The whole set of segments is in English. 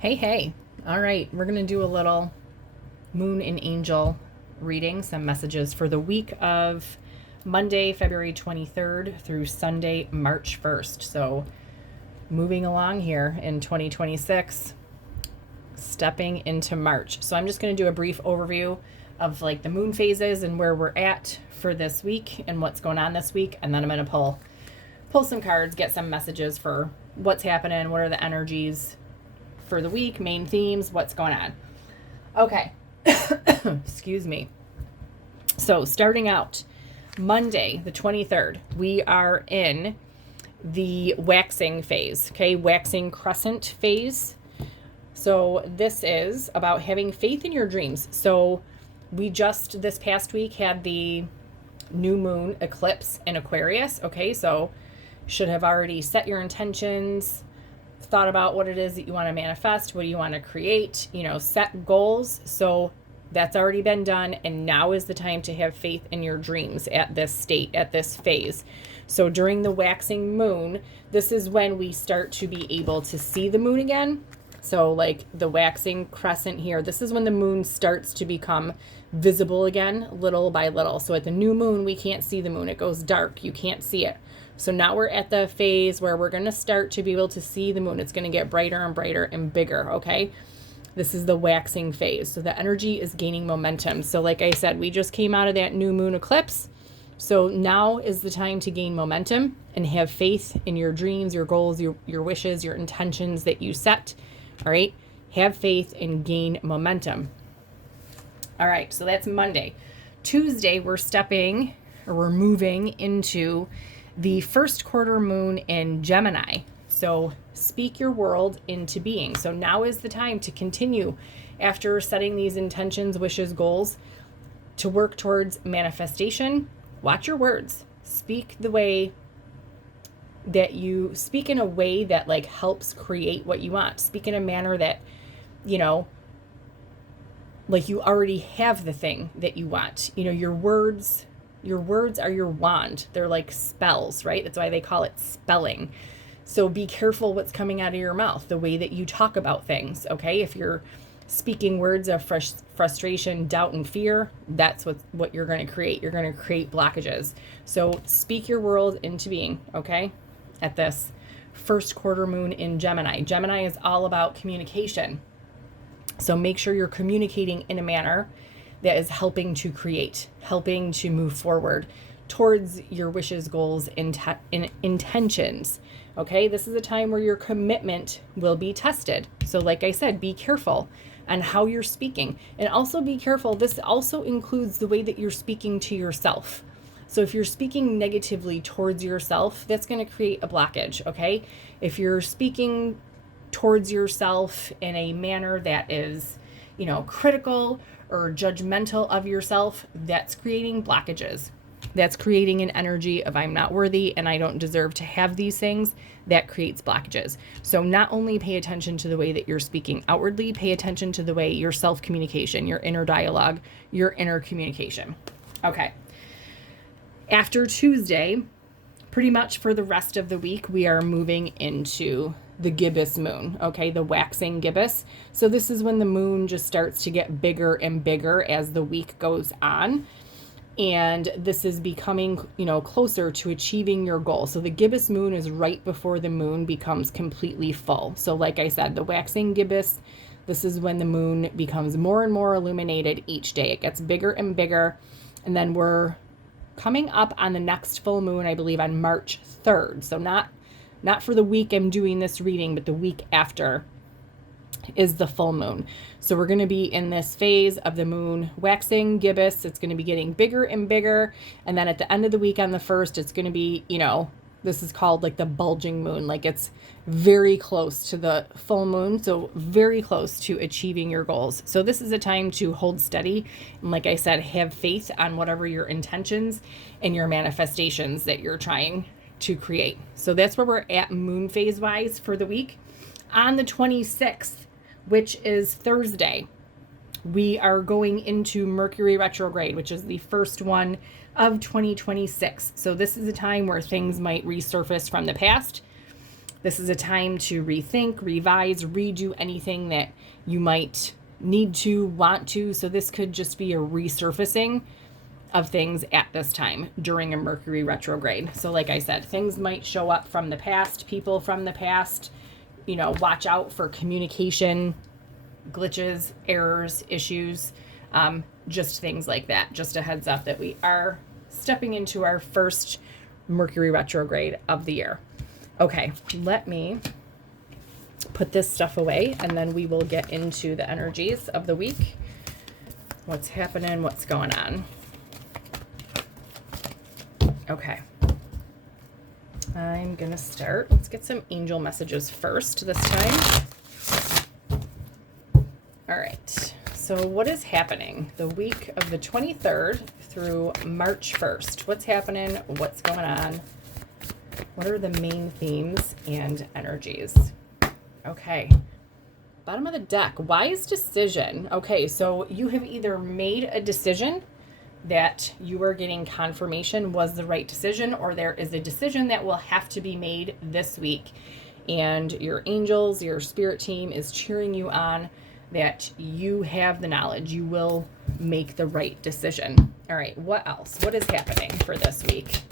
Hey. All right, we're going to do a little moon and angel reading, some messages for the week of Monday, February 23rd through Sunday, March 1st. So, moving along here in 2026, stepping into March. So, I'm just going to do a brief overview of like the moon phases and where we're at for this week and what's going on this week, and then I'm going to pull some cards, get some messages for what's happening, what are the energies for the week, main themes, what's going on. Okay. Excuse me. So, starting out Monday, the 23rd, we are in the waxing phase, okay? Waxing crescent phase. So, this is about having faith in your dreams. So, we just this past week had the new moon eclipse in Aquarius, okay? So, should have already set your intentions, thought about what it is that you want to manifest, what do you want to create, set goals. So that's already been done, and now is the time to have faith in your dreams at this state, at this phase. So during the waxing moon, this is when we start to be able to see the moon again. So like the waxing crescent here, this is when the moon starts to become visible again, little by little. So at the new moon, we can't see the moon. It goes dark. You can't see it. So now we're at the phase where we're going to start to be able to see the moon. It's going to get brighter and brighter and bigger, okay? This is the waxing phase. So the energy is gaining momentum. So like I said, we just came out of that new moon eclipse. So now is the time to gain momentum and have faith in your dreams, your goals, your wishes, your intentions that you set, all right? Have faith and gain momentum. All right, so that's Monday. Tuesday, we're moving into the first quarter moon in Gemini. So speak your world into being. So now is the time to continue after setting these intentions, wishes, goals to work towards manifestation. Watch your words. Speak in a way that like helps create what you want. Speak in a manner that, like you already have the thing that you want. Your words are your wand. They're like spells, right? That's why they call it spelling. So be careful what's coming out of your mouth, the way that you talk about things, okay? If you're speaking words of frustration, doubt, and fear, that's what you're going to create. You're going to create blockages. So speak your world into being, okay? At this first quarter moon in Gemini. Gemini is all about communication. So make sure you're communicating in a manner that is helping to create, helping to move forward towards your wishes, goals, intentions. Okay, this is a time where your commitment will be tested. So like I said, be careful on how you're speaking. And also be careful, this also includes the way that you're speaking to yourself. So if you're speaking negatively towards yourself, that's going to create a blockage, okay? If you're speaking towards yourself in a manner that is, critical or judgmental of yourself, that's creating blockages. That's creating an energy of I'm not worthy and I don't deserve to have these things. That creates blockages. So not only pay attention to the way that you're speaking outwardly, pay attention to the way your self-communication, your inner dialogue, your inner communication. Okay. After Tuesday, pretty much for the rest of the week, we are moving into the gibbous moon, okay, the waxing gibbous. So this is when the moon just starts to get bigger and bigger as the week goes on. And this is becoming, closer to achieving your goal. So the gibbous moon is right before the moon becomes completely full. So like I said, the waxing gibbous, this is when the moon becomes more and more illuminated each day. It gets bigger and bigger. And then we're coming up on the next full moon, I believe on March 3rd. So not for the week I'm doing this reading, but the week after is the full moon. So we're going to be in this phase of the moon waxing gibbous. It's going to be getting bigger and bigger. And then at the end of the week on the 1st, it's going to be, this is called like the bulging moon. Like it's very close to the full moon. So very close to achieving your goals. So this is a time to hold steady. And like I said, have faith on whatever your intentions and your manifestations that you're trying to create. So that's where we're at moon phase wise for the week. On the 26th, which is Thursday, we are going into Mercury retrograde, which is the first one of 2026. So this is a time where things might resurface from the past. This is a time to rethink, revise, redo anything that you might need to, want to. So this could just be a resurfacing of things at this time during a Mercury retrograde. So like I said, things might show up from the past, people from the past. You know, watch out for communication glitches, errors, issues, just things like that. Just a heads up that we are stepping into our first Mercury retrograde of the year. Okay, let me put this stuff away and then we will get into the energies of the week. What's happening, what's going on. Okay. I'm going to start. Let's get some angel messages first this time. All right. So what is happening the week of the 23rd through March 1st? What's happening? What's going on? What are the main themes and energies? Okay. Bottom of the deck, wise decision. Okay, so you have either made a decision that you are getting confirmation was the right decision, or there is a decision that will have to be made this week. And your angels, your spirit team is cheering you on that you have the knowledge. You will make the right decision. All right, what else? What is happening for this week?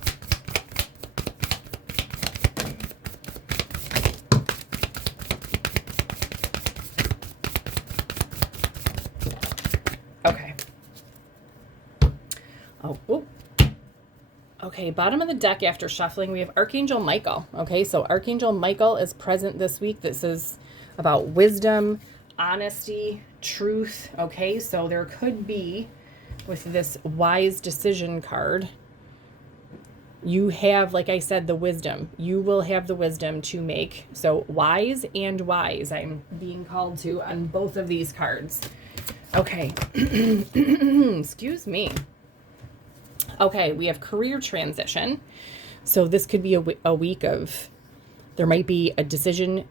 Okay. Oh. Okay, bottom of the deck after shuffling, we have Archangel Michael. Okay, so Archangel Michael is present this week. This is about wisdom, honesty, truth. Okay, so there could be, with this wise decision card, you have, like I said, the wisdom. You will have the wisdom to make. So wise and wise, I'm being called to on both of these cards. Okay, excuse me. Okay, we have career transition. So this could be a week of, there might be a decision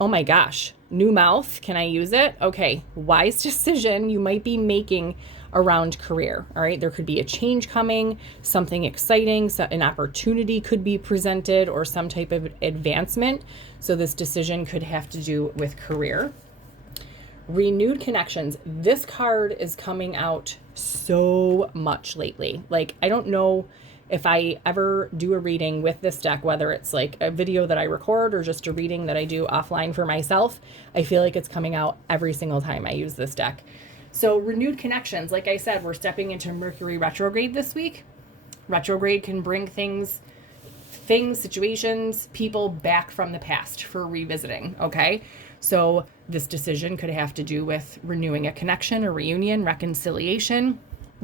oh my gosh, new mouth, can I use it? Okay, wise decision you might be making around career, all right? There could be a change coming, something exciting, so an opportunity could be presented or some type of advancement. So this decision could have to do with career. Renewed connections. This card is coming out so much lately. Like, I don't know if I ever do a reading with this deck, whether it's like a video that I record or just a reading that I do offline for myself. I feel like it's coming out every single time I use this deck. So renewed connections. Like I said, we're stepping into Mercury retrograde this week. Retrograde can bring things, situations, people back from the past for revisiting. Okay. So this decision could have to do with renewing a connection, a reunion, reconciliation,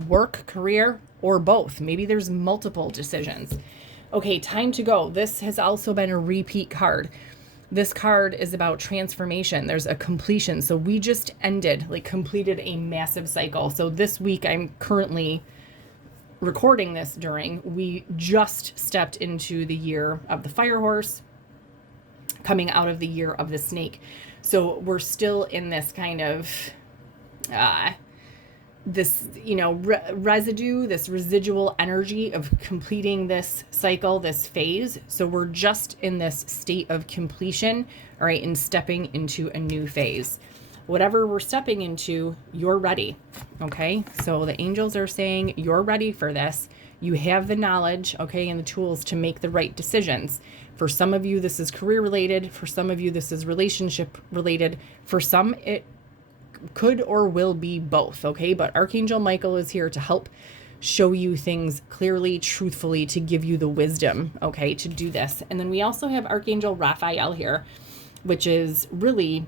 work, career, or both. Maybe there's multiple decisions. Okay, time to go. This has also been a repeat card. This card is about transformation. There's a completion. So we just completed a massive cycle. So this week I'm currently recording this during, we just stepped into the year of the fire horse, coming out of the year of the snake. So we're still in this kind of, residue, this residual energy of completing this cycle, this phase. So we're just in this state of completion, all right, and stepping into a new phase. Whatever we're stepping into, you're ready, okay? So the angels are saying you're ready for this. You have the knowledge, okay, and the tools to make the right decisions. For some of you, this is career related. For some of you, this is relationship related. For some, it could or will be both, okay? But Archangel Michael is here to help show you things clearly, truthfully, to give you the wisdom, okay, to do this. And then we also have Archangel Raphael here, which is really,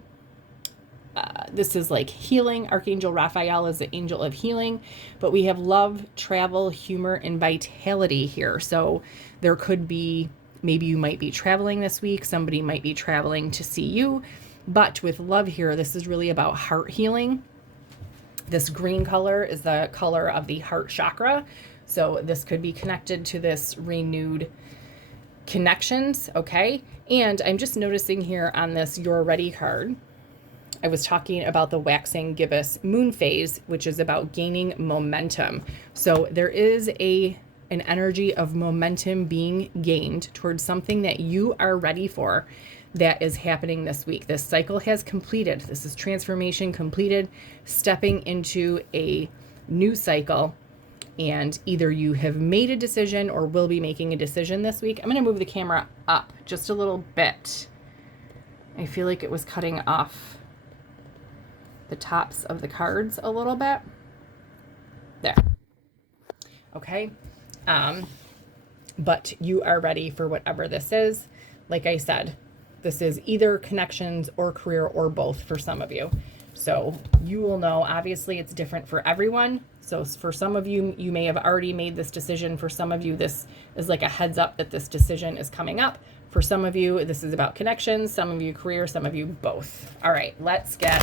this is like healing. Archangel Raphael is the angel of healing, but we have love, travel, humor, and vitality here. So there could be, maybe you might be traveling this week. Somebody might be traveling to see you. But with love here, this is really about heart healing. This green color is the color of the heart chakra. So this could be connected to this renewed connections, okay? And I'm just noticing here on this You're Ready card, I was talking about the waxing gibbous moon phase, which is about gaining momentum. So there is a an energy of momentum being gained towards something that you are ready for that is happening this week. This cycle has completed. This is transformation completed, stepping into a new cycle. And either you have made a decision or will be making a decision this week. I'm going to move the camera up just a little bit. I feel like it was cutting off the tops of the cards a little bit. There. Okay. But you are ready for whatever this is. Like I said, this is either connections or career or both for some of you. So you will know, obviously it's different for everyone. So for some of you, you may have already made this decision. For some of you, this is like a heads up that this decision is coming up. For some of you, this is about connections. Some of you career, some of you both. All right, let's get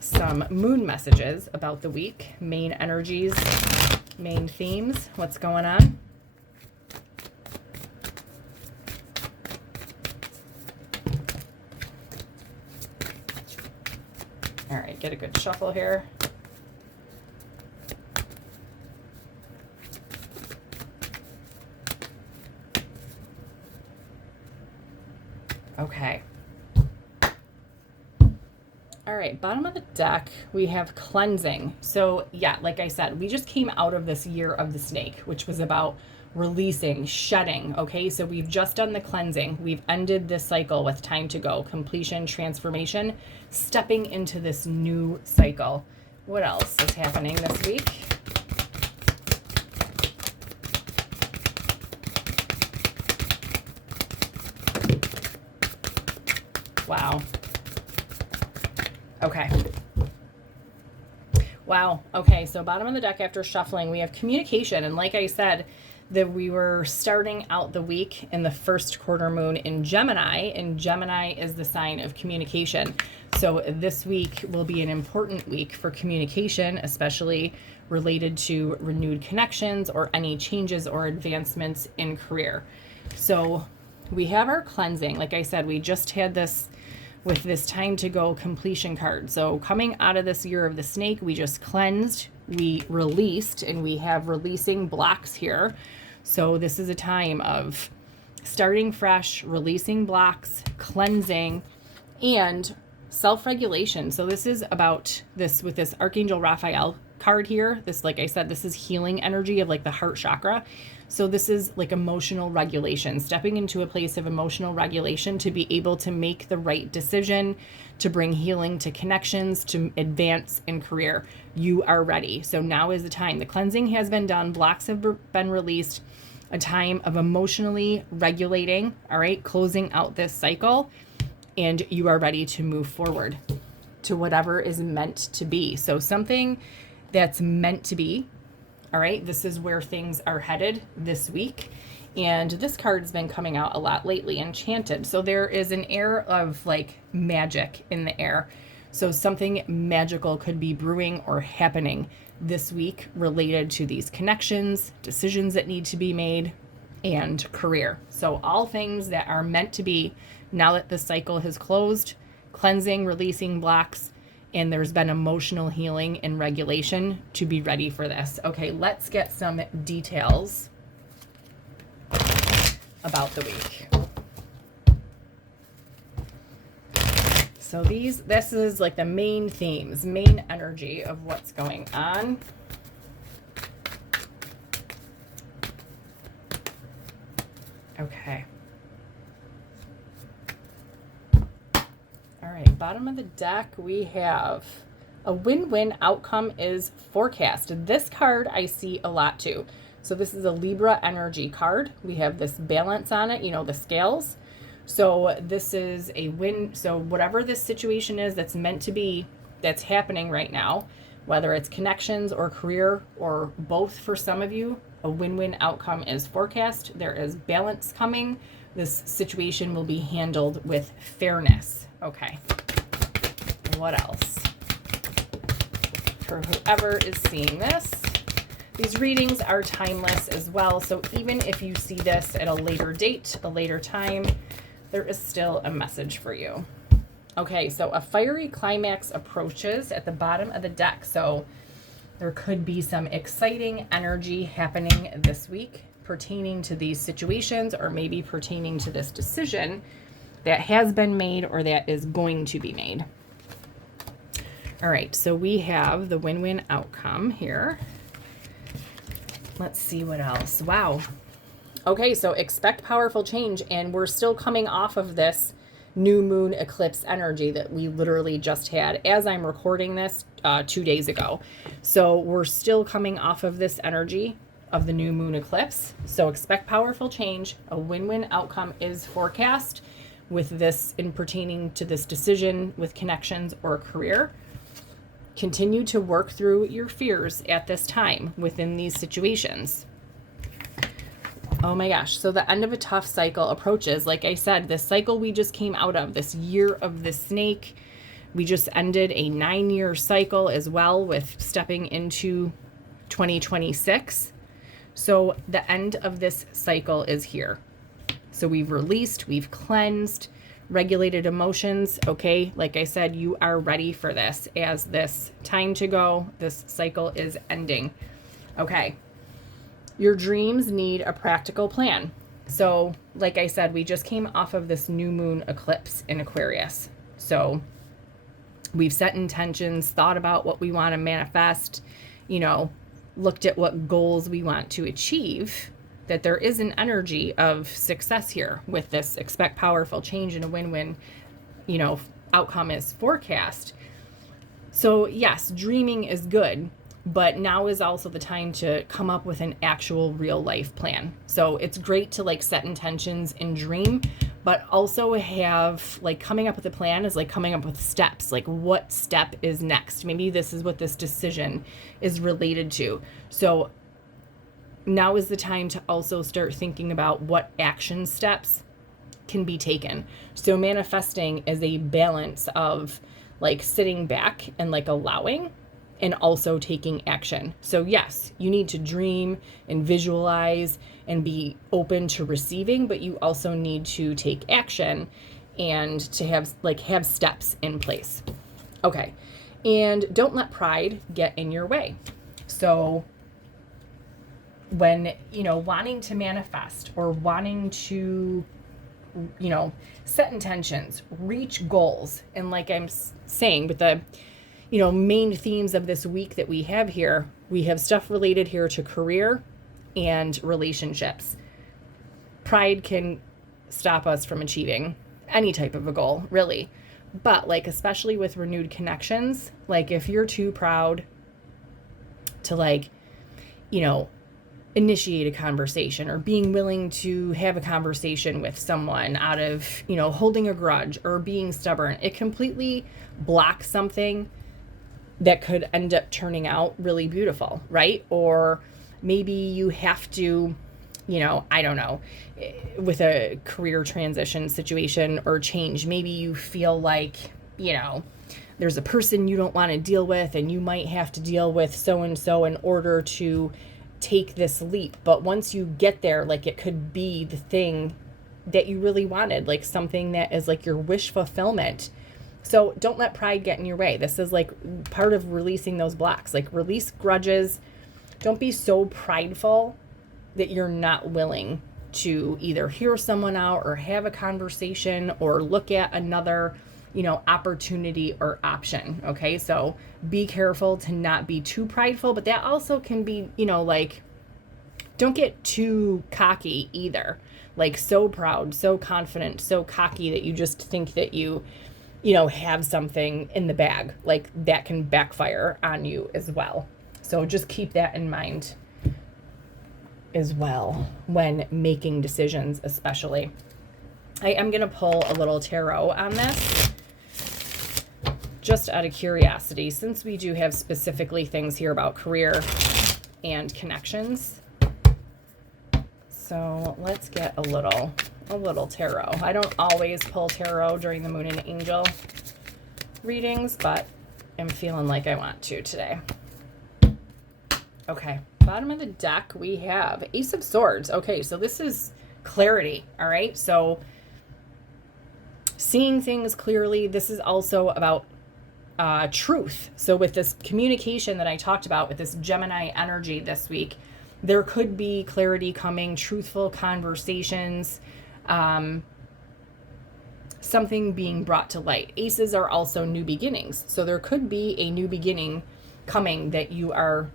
some moon messages about the week. Main energies, main themes. What's going on? All right, get a good shuffle here. Okay. All right, bottom of the deck, we have cleansing. So yeah, like I said, we just came out of this year of the snake, which was about releasing, shedding. Okay, so we've just done the cleansing. We've ended this cycle with time to go, completion, transformation, stepping into this new cycle. What else is happening this week? Wow. Okay. Wow. Okay. So bottom of the deck after shuffling, we have communication. And like I said, that we were starting out the week in the first quarter moon in Gemini, and Gemini is the sign of communication. So this week will be an important week for communication, especially related to renewed connections or any changes or advancements in career. So we have our cleansing. Like I said, we just had this with this time to go completion card. So coming out of this year of the snake, we just cleansed, we released, and we have releasing blocks here. So this is a time of starting fresh, releasing blocks, cleansing, and self-regulation. So this is about this with this Archangel Raphael card here. This, like I said, this is healing energy of like the heart chakra. So this is like emotional regulation, stepping into a place of emotional regulation to be able to make the right decision, to bring healing to connections, to advance in career. You are ready. So now is the time. The cleansing has been done. Blocks have been released. A time of emotionally regulating, all right, closing out this cycle, and you are ready to move forward to whatever is meant to be. So something that's meant to be. All right, this is where things are headed this week. And this card has been coming out a lot lately, Enchanted. So there is an air of like magic in the air. So something magical could be brewing or happening this week related to these connections, decisions that need to be made, and career. So all things that are meant to be now that the cycle has closed, cleansing, releasing blocks, and there's been emotional healing and regulation to be ready for this. Okay, let's get some details about the week. So this is like the main themes, main energy of what's going on. Okay. All right, bottom of the deck, we have a win-win outcome is forecast. This card I see a lot too. So this is a Libra energy card. We have this balance on it, you know, the scales. So this is a win. So whatever this situation is that's meant to be, that's happening right now, whether it's connections or career or both for some of you, a win-win outcome is forecast. There is balance coming. This situation will be handled with fairness. Okay. What else? For whoever is seeing this, these readings are timeless as well. So even if you see this at a later date, a later time, there is still a message for you. Okay, so a fiery climax approaches at the bottom of the deck. So There could be some exciting energy happening this week pertaining to these situations, or maybe pertaining to this decision that has been made or that is going to be made. All right, so we have the win-win outcome here. Let's see what else. Wow. Okay, so expect powerful change, and we're still coming off of this new moon eclipse energy that we literally just had as I'm recording this 2 days ago. So we're still coming off of this energy of the new moon eclipse. So expect powerful change. A win-win outcome is forecast with this in pertaining to this decision with connections or career. Continue to work through your fears at this time within these situations. Oh my gosh. So the end of a tough cycle approaches. Like I said, this cycle we just came out of, this year of the snake, we just ended a 9-year cycle as well with stepping into 2026. So the end of this cycle is here. So we've released, we've cleansed, regulated emotions. Okay. Like I said, you are ready for this as this time to go. This cycle is ending. Okay. Your dreams need a practical plan. So, like I said, we just came off of this new moon eclipse in Aquarius. So, we've set intentions, thought about what we want to manifest, looked at what goals we want to achieve, that there is an energy of success here with this expect powerful change and a win-win, outcome is forecast. So, yes, dreaming is good. But now is also the time to come up with an actual real life plan. So it's great to set intentions and dream, but also have coming up with a plan is coming up with steps. What step is next? Maybe this is what this decision is related to. So now is the time to also start thinking about what action steps can be taken. So manifesting is a balance of sitting back and allowing, and also taking action. So yes, you need to dream and visualize and be open to receiving, but you also need to take action and to have steps in place. Okay. And don't let pride get in your way. So when, wanting to manifest or wanting to, set intentions, reach goals, and like I'm saying with the main themes of this week that we have here, we have stuff related here to career and relationships. Pride can stop us from achieving any type of a goal, really. But especially with renewed connections, if you're too proud to initiate a conversation or being willing to have a conversation with someone out of, holding a grudge or being stubborn, it completely blocks something that could end up turning out really beautiful, right? Or maybe you have to, I don't know, with a career transition situation or change, maybe you feel there's a person you don't want to deal with and you might have to deal with so-and-so in order to take this leap. But once you get there, it could be the thing that you really wanted, something that is your wish fulfillment. So don't let pride get in your way. This is part of releasing those blocks. Release grudges. Don't be so prideful that you're not willing to either hear someone out or have a conversation or look at another, opportunity or option. Okay. So be careful to not be too prideful, but that also can be, don't get too cocky either. So proud, so confident, so cocky that you just think that you have something in the bag, that can backfire on you as well. So just keep that in mind as well when making decisions, especially. I am going to pull a little tarot on this just out of curiosity, since we do have specifically things here about career and connections. So let's get a little tarot. I don't always pull tarot during the Moon and Angel readings, but I'm feeling like I want to today. Okay, bottom of the deck we have Ace of Swords. Okay, so this is clarity, all right? So seeing things clearly, this is also about truth. So with this communication that I talked about with this Gemini energy this week, there could be clarity coming, truthful conversations, something being brought to light. Aces are also new beginnings. So there could be a new beginning coming that you are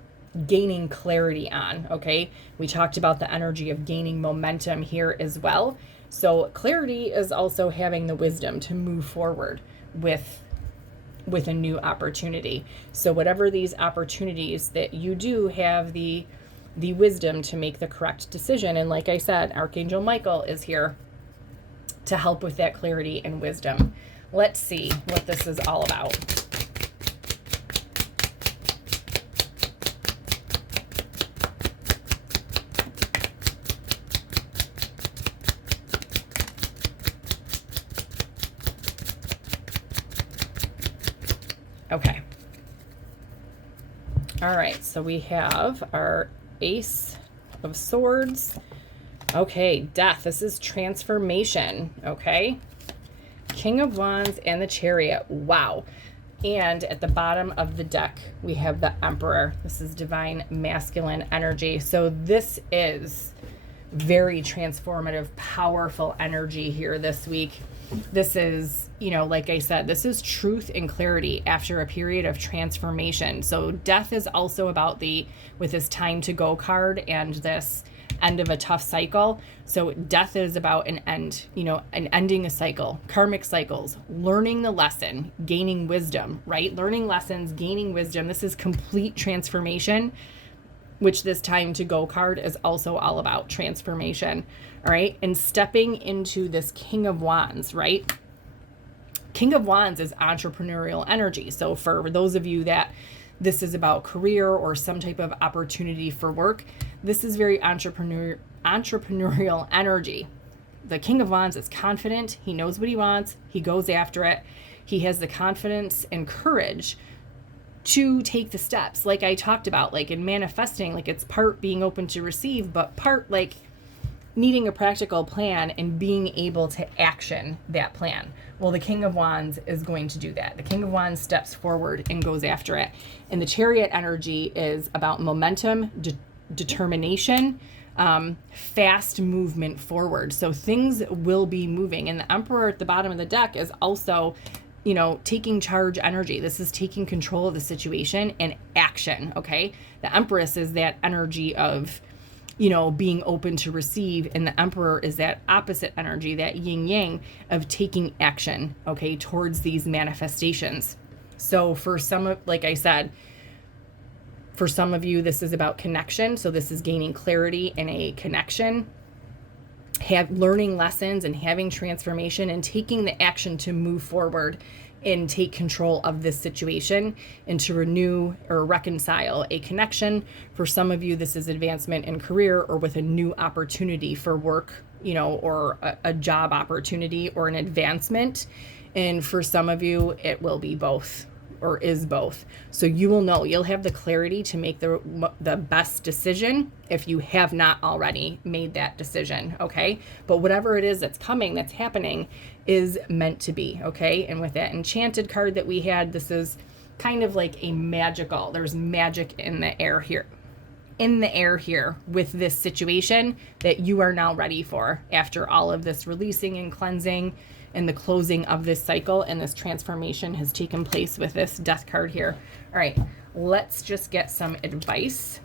gaining clarity on, okay? We talked about the energy of gaining momentum here as well. So clarity is also having the wisdom to move forward with a new opportunity. So whatever these opportunities that you do, have the wisdom to make the correct decision. And like I said, Archangel Michael is here to help with that clarity and wisdom. Let's see what this is all about. Okay. All right, so we have our Ace of Swords. Okay, Death. This is transformation, okay? King of Wands and the Chariot. Wow. And at the bottom of the deck, we have the Emperor. This is divine masculine energy. So this is very transformative, powerful energy here this week. This is, you know, like I said, this is truth and clarity after a period of transformation. So Death is also about with this time to go card and this end of a tough cycle. So Death is about an end, you know, an ending a cycle, karmic cycles, learning the lesson, gaining wisdom, right? Learning lessons, gaining wisdom. This is complete transformation, which this time to go card is also all about transformation. All right. And stepping into this King of Wands, right? King of Wands is entrepreneurial energy. So for those of you that this is about career or some type of opportunity for work, this is very entrepreneurial energy. The King of Wands is confident. He knows what he wants. He goes after it. He has the confidence and courage to take the steps. Like I talked about, like in manifesting, like it's part being open to receive, but part like needing a practical plan and being able to action that plan. Well, the King of Wands is going to do that. The King of Wands steps forward and goes after it. And the Chariot energy is about momentum, determination, fast movement forward. So things will be moving. And the Emperor at the bottom of the deck is also, you know, taking charge energy. This is taking control of the situation and action, okay? The Empress is that energy of, you know, being open to receive, and the Emperor is that opposite energy, that yin yang of taking action, okay, towards these manifestations. So for some of, like I said, for some of you, this is about connection. So this is gaining clarity in a connection, learning lessons and having transformation and taking the action to move forward and take control of this situation and to renew or reconcile a connection. For some of you, this is advancement in career or with a new opportunity for work, you know, or a job opportunity or an advancement. And for some of you, it will be both or is both. So you will know, you'll have the clarity to make the best decision if you have not already made that decision, okay? But whatever it is that's coming, that's happening, is meant to be, okay? And with that Enchanted card that we had, this is kind of like a magical, there's magic in the air here. With this situation that you are now ready for after all of this releasing and cleansing and the closing of this cycle and this transformation has taken place with this Death card here. All right, let's just get some advice.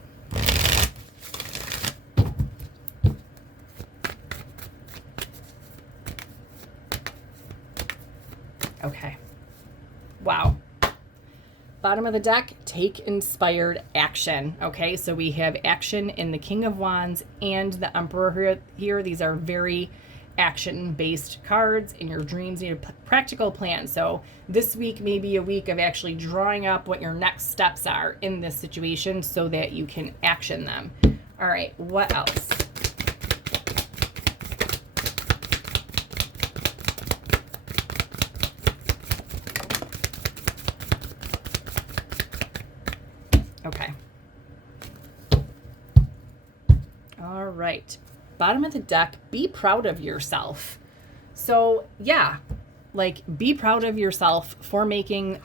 Okay. Wow. Bottom of the deck, take inspired action. Okay, so we have action in the King of Wands and the Emperor here. These are very action-based cards. In your dreams, need a practical plan. So this week may be a week of actually drawing up what your next steps are in this situation so that you can action them. All right, what else? Okay. All right. Bottom of the deck, be proud of yourself. So yeah, like be proud of yourself for making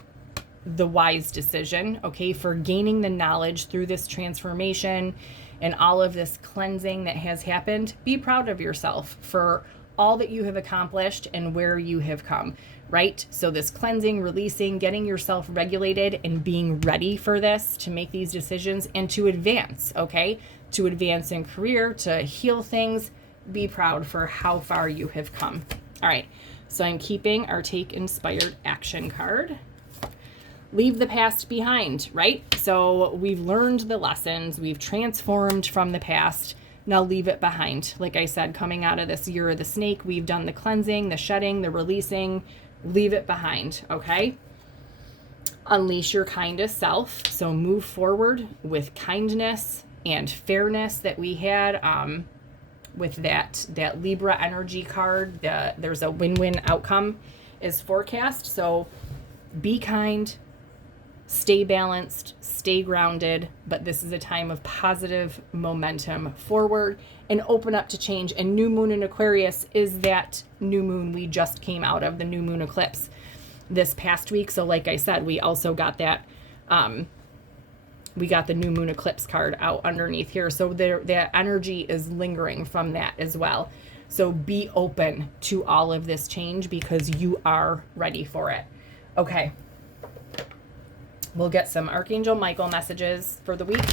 the wise decision, okay, for gaining the knowledge through this transformation and all of this cleansing that has happened. Be proud of yourself for all that you have accomplished and where you have come, right? So this cleansing, releasing, getting yourself regulated and being ready for this to make these decisions and to advance, okay? To advance in career, to heal things. Be proud for how far you have come. All right, so I'm keeping our Take Inspired Action card. Leave the past behind, right? So we've learned the lessons, we've transformed from the past. Now leave it behind. Like I said, coming out of this year of the snake, we've done the cleansing, the shedding, the releasing. Leave it behind, okay? Unleash your kindest self. So move forward with kindness and fairness that we had with that Libra energy card. There's a win-win outcome is forecast. So be kind, stay balanced, stay grounded, but this is a time of positive momentum forward and open up to change. And new moon in Aquarius is that new moon we just came out of, the new moon eclipse this past week. So like I said, we also got that, we got the new moon eclipse card out underneath here. So that energy is lingering from that as well. So be open to all of this change because you are ready for it. Okay. We'll get some Archangel Michael messages for the week.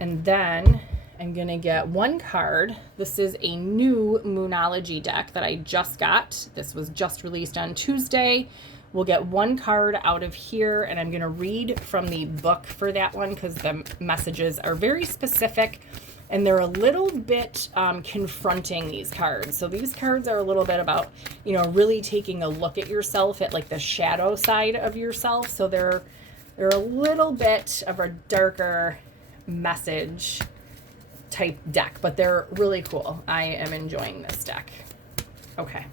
And then I'm going to get one card. This is a new Moonology deck that I just got. This was just released on Tuesday. We'll get one card out of here, and I'm going to read from the book for that one because the messages are very specific. And they're a little bit confronting, these cards. So these cards are a little bit about, really taking a look at yourself, at like the shadow side of yourself. So they're a little bit of a darker message type deck, but they're really cool. I am enjoying this deck. Okay.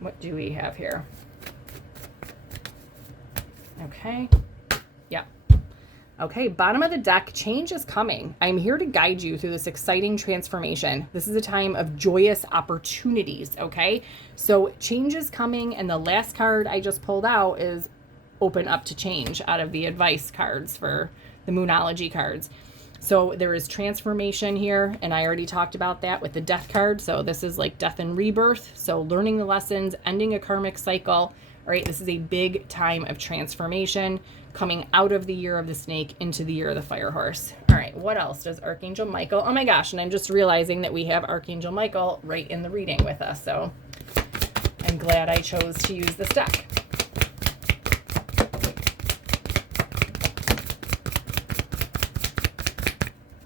What do we have here? Okay. Yeah. Okay, bottom of the deck, change is coming. I'm here to guide you through this exciting transformation. This is a time of joyous opportunities, okay? So change is coming, and the last card I just pulled out is open up to change out of the advice cards for the Moonology cards. So there is transformation here, and I already talked about that with the death card. So this is like death and rebirth. So learning the lessons, ending a karmic cycle. All right, this is a big time of transformation coming out of the year of the snake into the year of the fire horse. All right, what else does Archangel Michael? Oh my gosh, and I'm just realizing that we have Archangel Michael right in the reading with us. So I'm glad I chose to use this deck.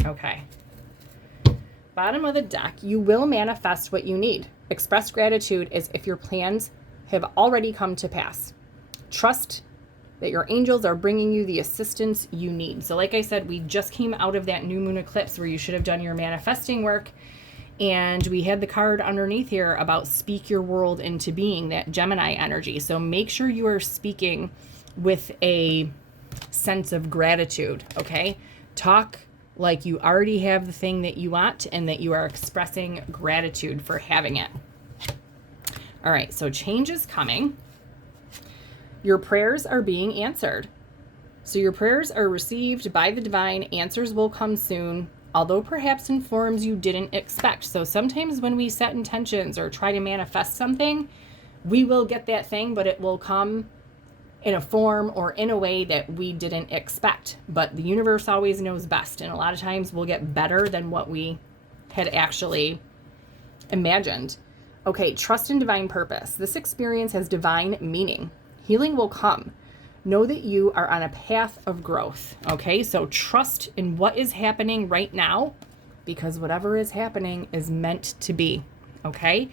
Okay. Bottom of the deck, you will manifest what you need. Express gratitude as if your plans have already come to pass. Trust that your angels are bringing you the assistance you need. So like I said, we just came out of that new moon eclipse where you should have done your manifesting work. And we had the card underneath here about speak your world into being, that Gemini energy. So make sure you are speaking with a sense of gratitude, okay? Talk like you already have the thing that you want and that you are expressing gratitude for having it. All right, so change is coming. Your prayers are being answered. So your prayers are received by the divine. Answers will come soon, although perhaps in forms you didn't expect. So sometimes when we set intentions or try to manifest something, we will get that thing, but it will come in a form or in a way that we didn't expect. But the universe always knows best. And a lot of times we'll get better than what we had actually imagined. Okay, trust in divine purpose. This experience has divine meaning. Healing will come. Know that you are on a path of growth. Okay, so trust in what is happening right now, because whatever is happening is meant to be. Okay,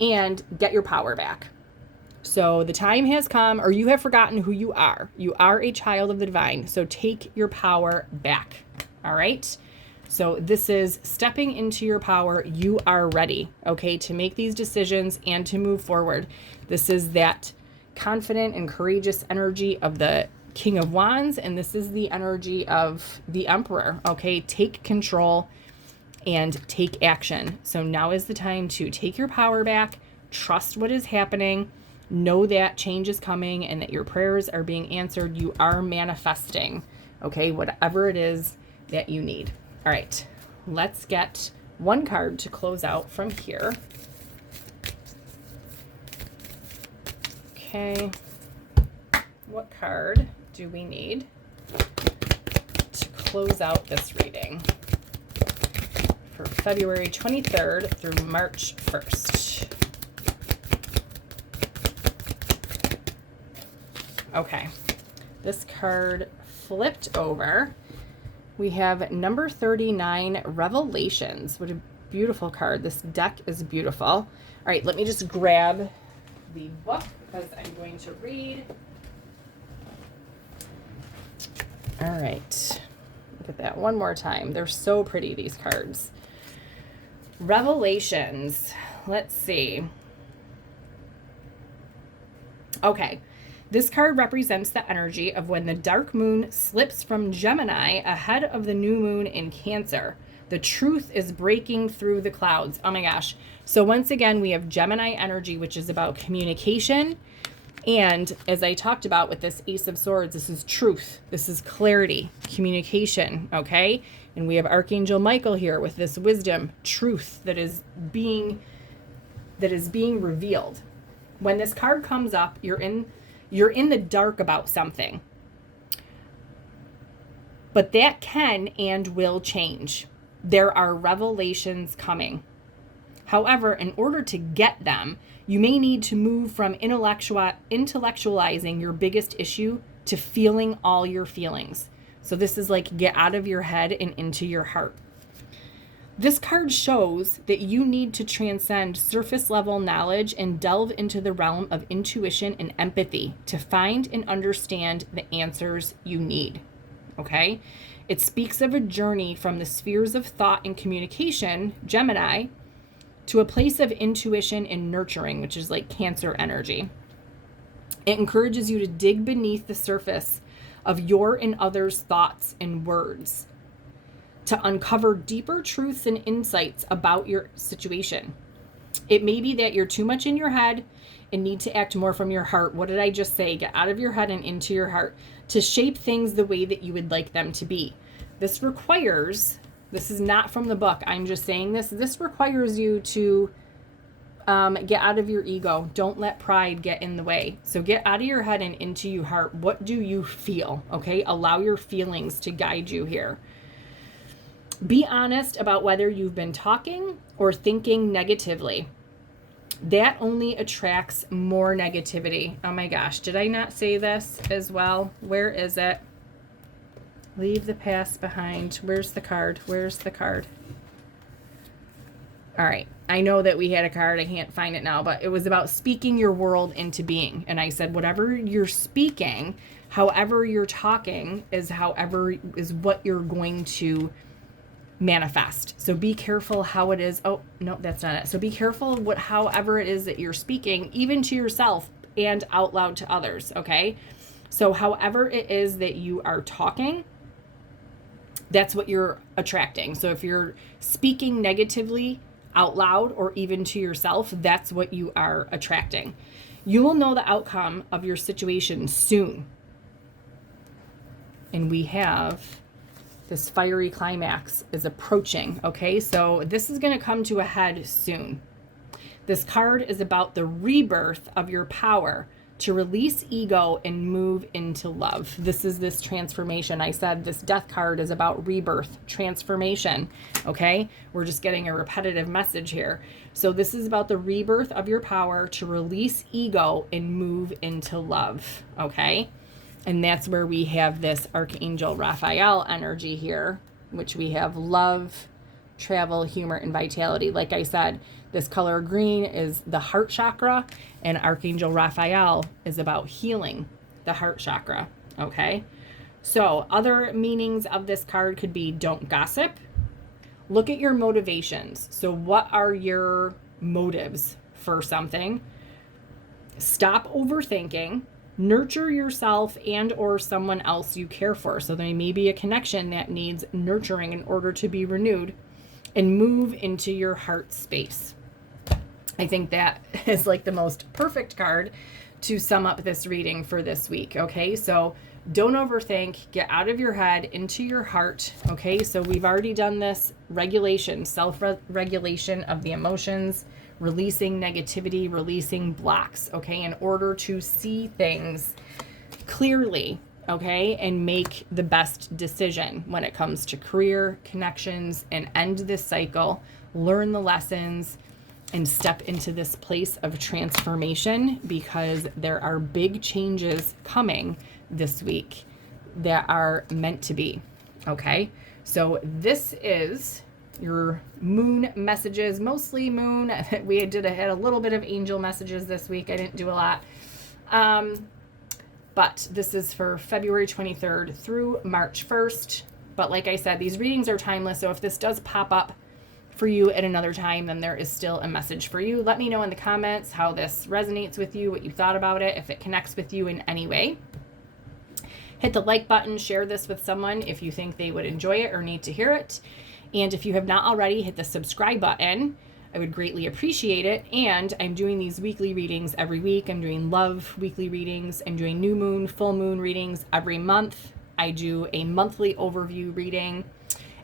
and get your power back. So the time has come, or you have forgotten who you are. You are a child of the divine. So take your power back. All right. So this is stepping into your power. You are ready, okay, to make these decisions and to move forward. This is that confident and courageous energy of the King of Wands, and this is the energy of the Emperor, okay? Take control and take action. So now is the time to take your power back, trust what is happening, Know that change is coming and that your prayers are being answered. You are manifesting, okay, whatever it is that you need. All right, let's get one card to close out from here. Okay, what card do we need to close out this reading for February 23rd through March 1st? Okay, this card flipped over. We have number 39, Revelations. What a beautiful card. This deck is beautiful. All right, let me just grab the book because I'm going to read. All right, look at that one more time. They're so pretty, these cards. Revelations. Let's see. Okay. This card represents the energy of when the dark moon slips from Gemini ahead of the new moon in Cancer. The truth is breaking through the clouds. Oh my gosh. So once again, we have Gemini energy, which is about communication. And as I talked about with this Ace of Swords, this is truth. This is clarity, communication, okay? And we have Archangel Michael here with this wisdom, truth that is being revealed. When this card comes up, you're in the dark about something. But that can and will change. There are revelations coming. However, in order to get them, you may need to move from intellectualizing your biggest issue to feeling all your feelings. So this is like get out of your head and into your heart. This card shows that you need to transcend surface level knowledge and delve into the realm of intuition and empathy to find and understand the answers you need. Okay? It speaks of a journey from the spheres of thought and communication, Gemini, to a place of intuition and nurturing, which is like Cancer energy. It encourages you to dig beneath the surface of your and others' thoughts and words to uncover deeper truths and insights about your situation. It may be that you're too much in your head and need to act more from your heart. What did I just say? Get out of your head and into your heart to shape things the way that you would like them to be. This is not from the book. I'm just saying this requires you to get out of your ego. Don't let pride get in the way. So get out of your head and into your heart. What do you feel? Okay? Allow your feelings to guide you here. Be honest about whether you've been talking or thinking negatively. That only attracts more negativity. Oh my gosh, did I not say this as well? Where is it? Leave the past behind. Where's the card? Where's the card? All right. I know that we had a card. I can't find it now, but it was about speaking your world into being. And I said, whatever you're speaking, however you're talking is what you're going to manifest. So be careful how it is. Oh, no, that's not it. So be careful however it is that you're speaking, even to yourself and out loud to others. Okay. So however it is that you are talking, that's what you're attracting. So if you're speaking negatively out loud or even to yourself, that's what you are attracting. You will know the outcome of your situation soon. And we have this fiery climax is approaching. Okay, so this is going to come to a head soon. This card is about the rebirth of your power to release ego and move into love. This is this transformation. I said this death card is about rebirth, transformation. Okay, we're just getting a repetitive message here. So this is about the rebirth of your power to release ego and move into love. Okay. And that's where we have this Archangel Raphael energy here, which we have love, travel, humor, and vitality. Like I said, this color green is the heart chakra, and Archangel Raphael is about healing the heart chakra. Okay. So other meanings of this card could be don't gossip. Look at your motivations. So what are your motives for something? Stop overthinking. Nurture yourself and or someone else you care for. So there may be a connection that needs nurturing in order to be renewed, and move into your heart space. I think that is like the most perfect card to sum up this reading for this week. Okay, so don't overthink, get out of your head into your heart. Okay, so we've already done this regulation, self-regulation of the emotions, releasing negativity, releasing blocks, okay, in order to see things clearly, okay, and make the best decision when it comes to career, connections, and end this cycle, learn the lessons, and step into this place of transformation, because there are big changes coming this week that are meant to be, okay? So this is your moon messages, mostly moon. We had a little bit of angel messages this week. I didn't do a lot. But this is for February 23rd through March 1st. But like I said, these readings are timeless. So if this does pop up for you at another time, then there is still a message for you. Let me know in the comments how this resonates with you, what you thought about it, if it connects with you in any way. Hit the like button, share this with someone if you think they would enjoy it or need to hear it. And if you have not already, hit the subscribe button. I would greatly appreciate it. And I'm doing these weekly readings every week. I'm doing love weekly readings. I'm doing new moon, full moon readings every month. I do a monthly overview reading.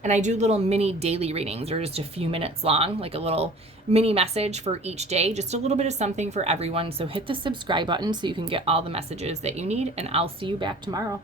And I do little mini daily readings. They're just a few minutes long, like a little mini message for each day. Just a little bit of something for everyone. So hit the subscribe button so you can get all the messages that you need. And I'll see you back tomorrow.